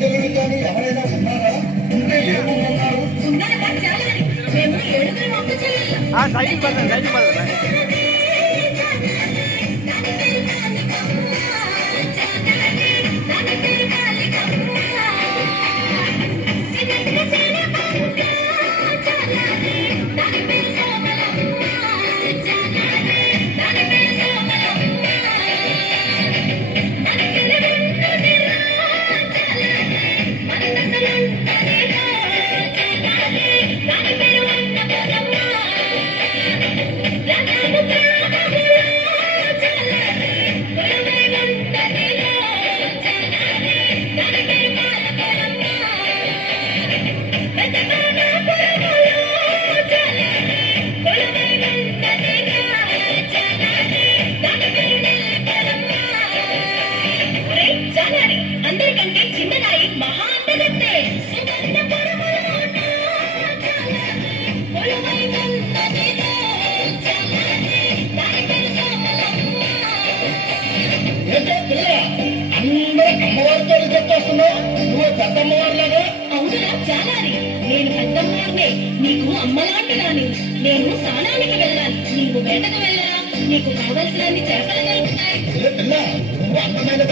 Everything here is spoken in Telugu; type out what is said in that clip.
చెల్లెలు కానీ ఎవరైనా ఉన్నారా? ఉంటే ఏమన్నారు? సైకిల్ పడతాను సైకిల్ పడతాను అందరికంటే చిన్ననాయి మహా అందగత్తే అందరూ అమ్మవారితో చెప్పేస్తున్నావు, నువ్వు పెద్దమ్మవారిలాగా. అవునురా చాలాని, నేను పెద్దమ్మవారినే, నీకు అమ్మలాంటి రాని. నేను స్నానానికి వెళ్ళాలి, నీవు వేటకు వెళ్ళరా? నీకు కావలసినన్ని చేపలు దొరుకుతాయి. పిల్ల, నువ్వు అందమైన